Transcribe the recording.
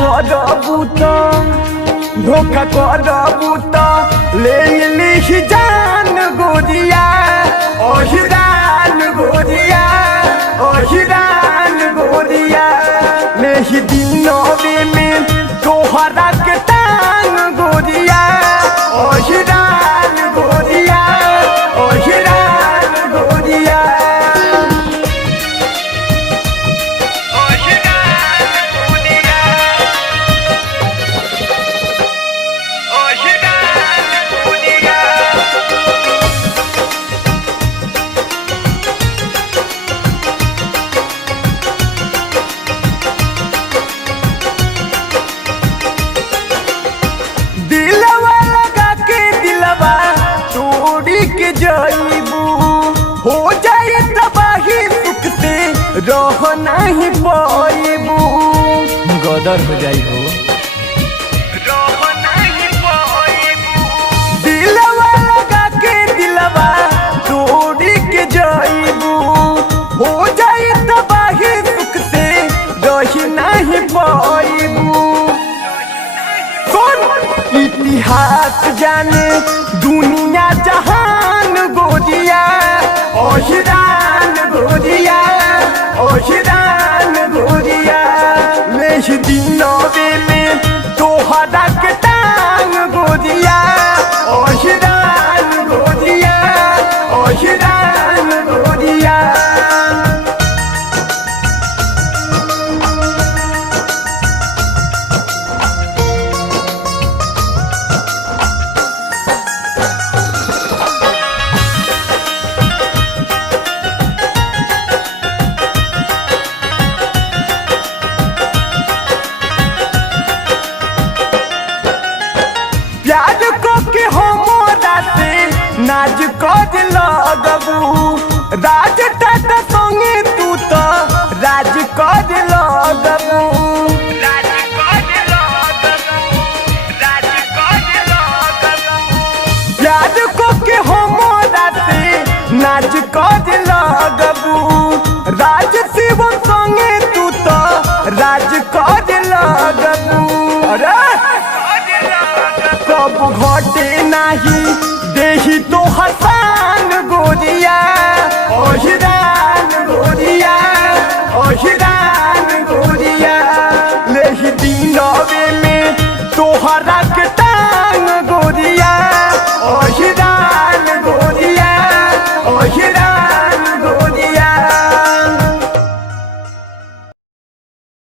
करबू तो ले ली जान गोरिया ओहिरान गोरिया ओहिरान गोरिया ले दिनवे में तोहरा के टांग गोरिया ओहिरान गोरिया ओहिरान गोरिया जईबू हो जाए तबाही सुख से रह नहीं पाइबू गदर हो जाई हो रह नहीं पाइबू दिलवा लगा के दिलवा तोड़ी के जईबू हो जाए तबाही सुख से रह नहीं पाइबू कौन इतिहास जाने दुनिया जहान गोरिया ओहिरान गोरिया ओहिरान गोरिया ले दिनवे में तोहरा के टांग गोरिया ओहिरान गोरिया ओहिरान गोरिया प्यार को के हमरा से नाज कर लगबू राज टाटा संगे तू तो राज कर लगबू प्यार को के हमरा से नाज कर लगबू राज शिव संगे तू तो राज कर लगबू अरे कब घटे नहीं देही तो हसान गोरिया ओहिरान गोरिया ओहिरान गोरिया ले दिनवे में तोहरा के